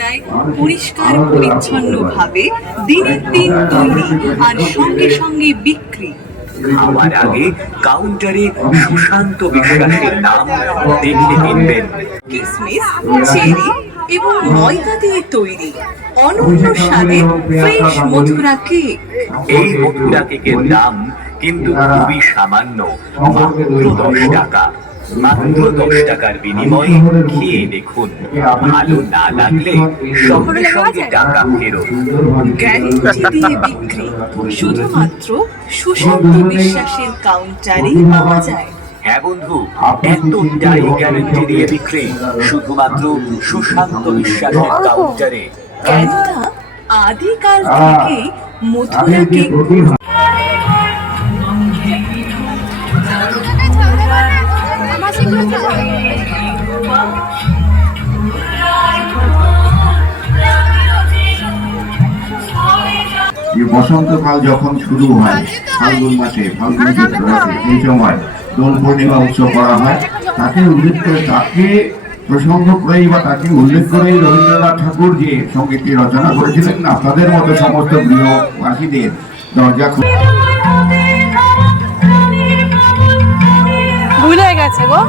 যায় পরিষ্কার পরিচ্ছন্নভাবে দিনের দিন তৈরি আর সঙ্গে সঙ্গে বিক্রি। খাওয়ার আগে কাউন্টারে সুশান্ত বিশ্বাসের নাম দেখে কিনবেন। কিসমিস, চেরি এবং ময়দা দিয়ে তৈরি অনন্য স্বাদের ফ্রেশ মথুরা কেক। এই মথুরা কেকের দাম কিন্তু খুবই সামান্য, মাত্র 10 টাকা। মাত্র 10 টাকার বিনিময়ে খেয়ে দেখুন, ভালো না লাগলে সঙ্গে সঙ্গে টাকা ফেরত। গ্যারেন্টি দিয়ে বিক্রি শুধুমাত্র সুশান্ত বিশ্বাসের কাউন্টারেই পাওয়া যায়। হ্যাঁ বন্ধু, এতটাই গ্যারেন্টি দিয়ে বিক্রি শুধুমাত্র সুশান্ত বিশ্বাসের কাউন্টারে। কেননা আদিকাল থেকেই মথুরা কেক বসন্তকাল যখন শুরু হয় ফাল্গুন মাসে, ফাল্গুন চৈত্র মাসে, সেই সময় দোল পূর্ণিমা উৎসব করা হয়। তাকে উল্লেখ করে, তাকে প্রসঙ্গ করেই বা তাকে উল্লেখ করেই রবীন্দ্রনাথ ঠাকুর যে সঙ্গীতটি রচনা করেছিলেন, আপনাদের মতো সমস্ত গৃহবাসীদের দরজা ভুলে গেছে গো।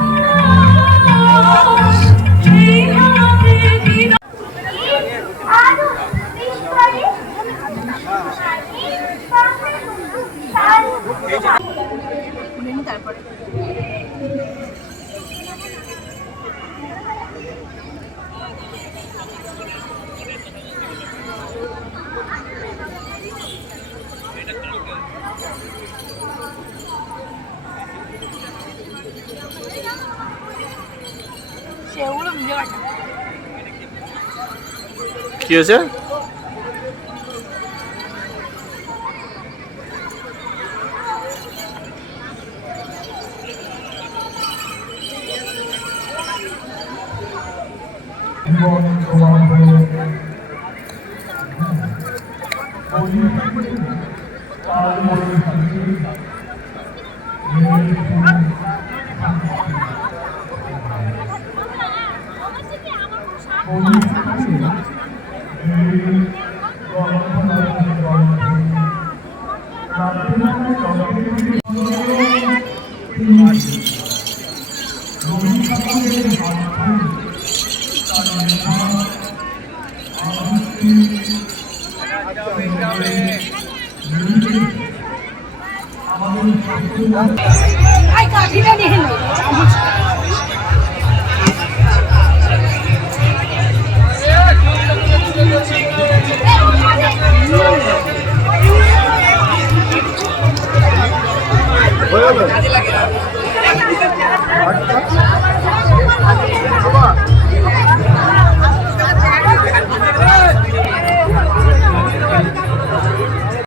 কি হয়েছে? হয়ে গেল।